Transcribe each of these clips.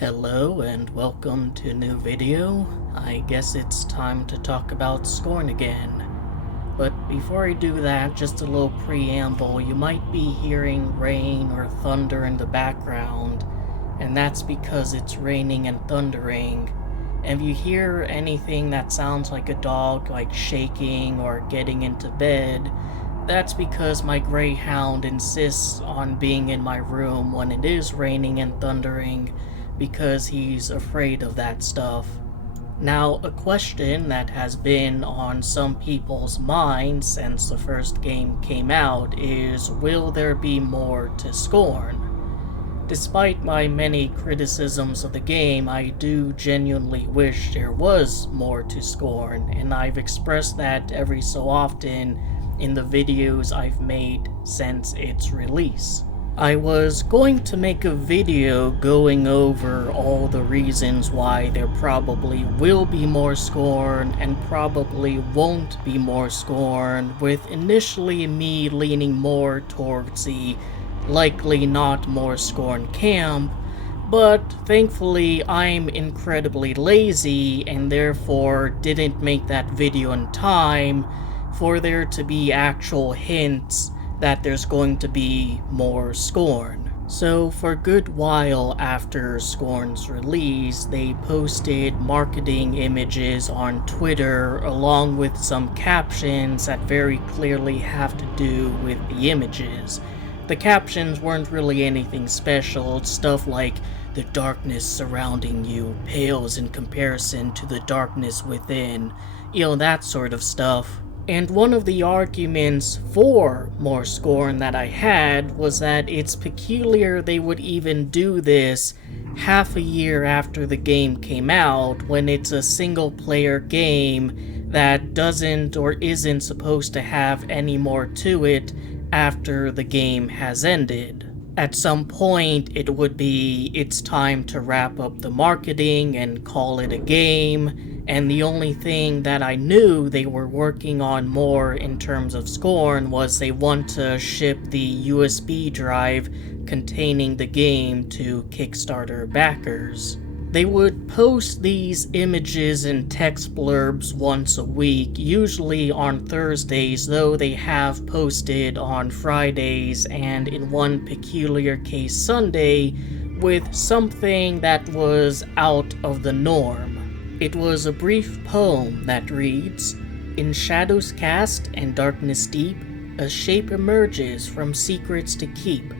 Hello and welcome to a new video. I guess it's time to talk about Scorn again. But before I do that, just a little preamble. You might be hearing rain or thunder in the background, and that's because it's raining and thundering. And if you hear anything that sounds like a dog like shaking or getting into bed, that's because my greyhound insists on being in my room when it is raining and thundering because he's afraid of that stuff. Now, a question that has been on some people's minds since the first game came out is, will there be more to Scorn? Despite my many criticisms of the game, I do genuinely wish there was more to Scorn, and I've expressed that every so often in the videos I've made since its release. I was going to make a video going over all the reasons why there probably will be more Scorn and probably won't be more Scorn, with initially me leaning more towards the likely not more Scorn camp, but thankfully I'm incredibly lazy and therefore didn't make that video in time for there to be actual hints that there's going to be more Scorn. So for a good while after Scorn's release, they posted marketing images on Twitter along with some captions that very clearly have to do with the images. The captions weren't really anything special. It's stuff like, "The darkness surrounding you pales in comparison to the darkness within," that sort of stuff. And one of the arguments for more Scorn that I had was that it's peculiar they would even do this half a year after the game came out, when it's a single-player game that doesn't or isn't supposed to have any more to it after the game has ended. At some point, it would be, it's time to wrap up the marketing and call it a game, and the only thing that I knew they were working on more in terms of Scorn was they want to ship the USB drive containing the game to Kickstarter backers. They would post these images and text blurbs once a week, usually on Thursdays, though they have posted on Fridays and in one peculiar case Sunday with something that was out of the norm. It was a brief poem that reads, "In shadows cast and darkness deep, a shape emerges from secrets to keep.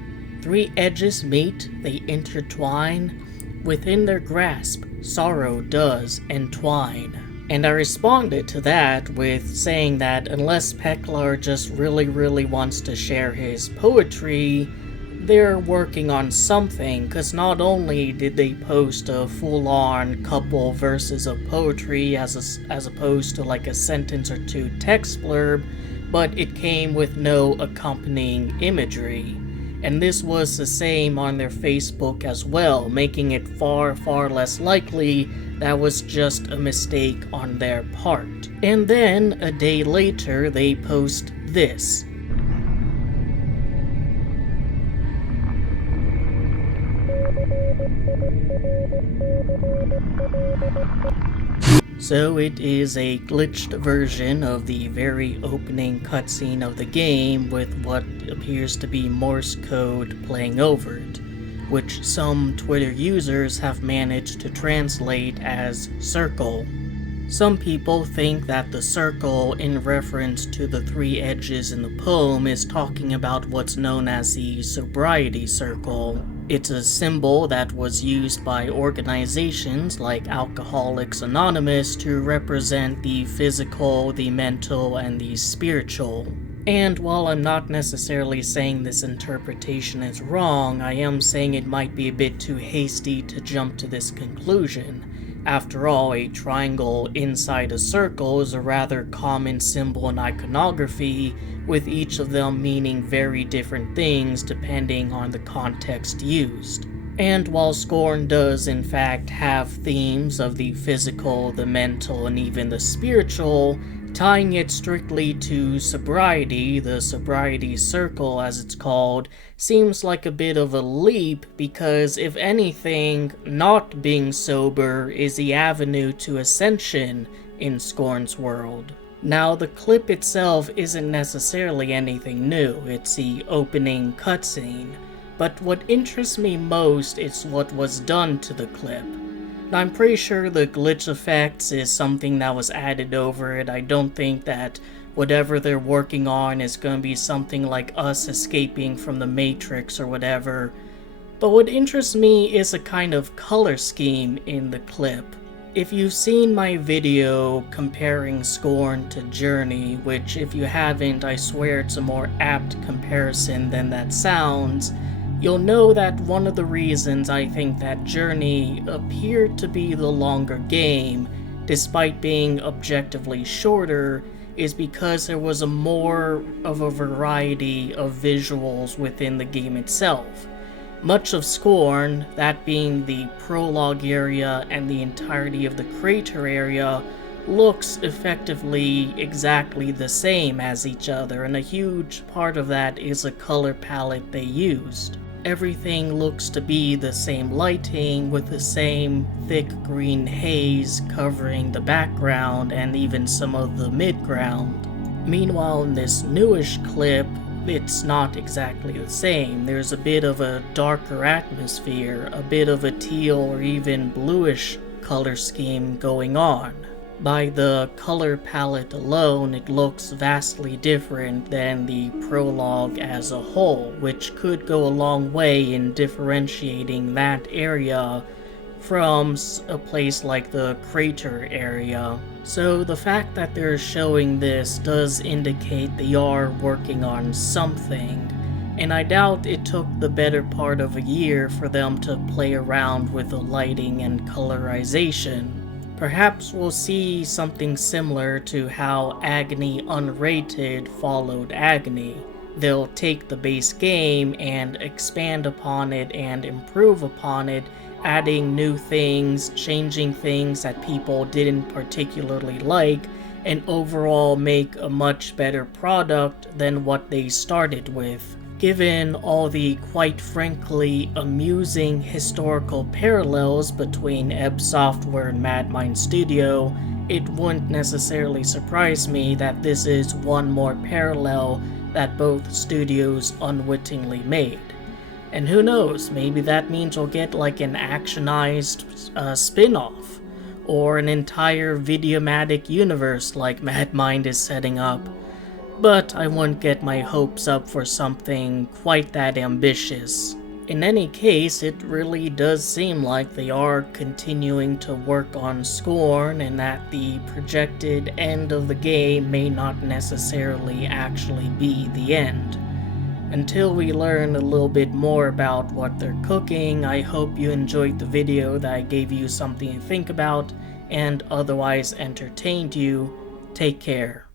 Three edges meet, they intertwine. Within their grasp, sorrow does entwine." And I responded to that with saying that unless Peklar just really wants to share his poetry, they're working on something, because not only did they post a full-on couple verses of poetry as opposed to like a sentence or two text blurb, but it came with no accompanying imagery. And this was the same on their Facebook as well, making it far less likely that was just a mistake on their part. And then, a day later, they post this. So it is a glitched version of the very opening cutscene of the game with what appears to be Morse code playing over it, which some Twitter users have managed to translate as circle. Some people think that the circle, in reference to the three edges in the poem, is talking about what's known as the sobriety circle. It's a symbol that was used by organizations like Alcoholics Anonymous to represent the physical, the mental, and the spiritual. And while I'm not necessarily saying this interpretation is wrong, I am saying it might be a bit too hasty to jump to this conclusion. After all, a triangle inside a circle is a rather common symbol in iconography, with each of them meaning very different things depending on the context used. And while Scorn does in fact have themes of the physical, the mental, and even the spiritual, Tying it strictly to sobriety, the sobriety circle as it's called, seems like a bit of a leap because, if anything, not being sober is the avenue to ascension in Scorn's world. Now, the clip itself isn't necessarily anything new, it's the opening cutscene, but what interests me most is what was done to the clip. I'm pretty sure the glitch effects is something that was added over it. I don't think that whatever they're working on is going to be something like us escaping from the Matrix or whatever. But what interests me is a kind of color scheme in the clip. If you've seen my video comparing Scorn to Journey, which if you haven't, I swear it's a more apt comparison than that sounds, you'll know that one of the reasons I think that Journey appeared to be the longer game, despite being objectively shorter, is because there was more of a variety of visuals within the game itself. Much of Scorn, that being the prologue area and the entirety of the crater area, looks effectively exactly the same as each other, and a huge part of that is a color palette they used. Everything looks to be the same lighting with the same thick green haze covering the background and even some of the midground. Meanwhile, in this newish clip, it's not exactly the same. There's a bit of a darker atmosphere, a bit of a teal or even bluish color scheme going on. By the color palette alone, it looks vastly different than the prologue as a whole, which could go a long way in differentiating that area from a place like the crater area. So the fact that they're showing this does indicate they are working on something, and I doubt it took the better part of a year for them to play around with the lighting and colorization. Perhaps we'll see something similar to how Agony Unrated followed Agony. They'll take the base game and expand upon it and improve upon it, adding new things, changing things that people didn't particularly like, and overall make a much better product than what they started with. Given all the quite frankly amusing historical parallels between Ebb Software and Madmind Studio, it wouldn't necessarily surprise me that this is one more parallel that both studios unwittingly made. And who knows, maybe that means we'll get like an actionized spin-off, or an entire Videomatic universe like Madmind is setting up. But I wouldn't get my hopes up for something quite that ambitious. In any case, it really does seem like they are continuing to work on Scorn, and that the projected end of the game may not necessarily actually be the end. Until we learn a little bit more about what they're cooking, I hope you enjoyed the video, that I gave you something to think about, and otherwise entertained you. Take care.